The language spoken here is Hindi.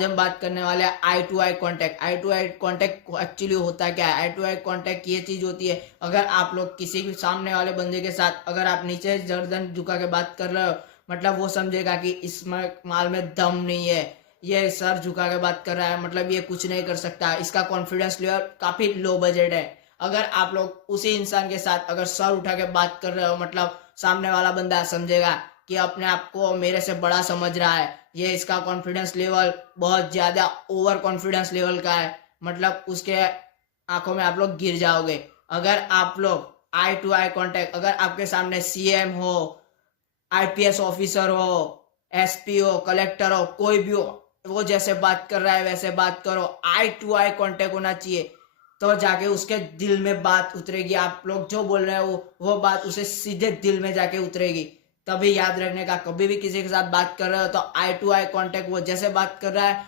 आज हम बात करने वाले हैं eye to eye contact. Eye to eye contact actually होता क्या है? आई टू आई कॉन्टैक्ट ये चीज होती है, अगर आप लोग किसी भी सामने वाले बंदे के साथ अगर आप नीचे गर्दन झुका के बात कर रहे हो, मतलब वो समझेगा कि इसमें माल में दम नहीं है, ये सर झुका के बात कर रहा है, मतलब ये कुछ नहीं कर सकता, इसका कॉन्फिडेंस लेवल काफी लो बजट है। अगर आप लोग उसी इंसान के साथ अगर सर उठा के बात कर रहे हो, मतलब सामने वाला बंदा समझेगा कि अपने आप को मेरे से बड़ा समझ रहा है, ये इसका कॉन्फिडेंस लेवल बहुत ज्यादा ओवर कॉन्फिडेंस लेवल का है, मतलब उसके आंखों में आप लोग गिर जाओगे। अगर आप लोग आई टू आई कांटेक्ट, अगर आपके सामने सीएम हो, आईपीएस ऑफिसर हो, एसपी हो, कलेक्टर हो, कोई भी हो, वो जैसे बात कर रहा है वैसे बात करो, आई टू आई कांटेक्ट होना चाहिए, तो जाके उसके दिल में बात उतरेगी। आप लोग जो बोल रहे हो वो बात उसे सीधे दिल में जाके उतरेगी। तभी याद रखने का, कभी भी किसी के साथ बात कर रहे हो तो आई टू आई कांटेक्ट, वो जैसे बात कर रहा है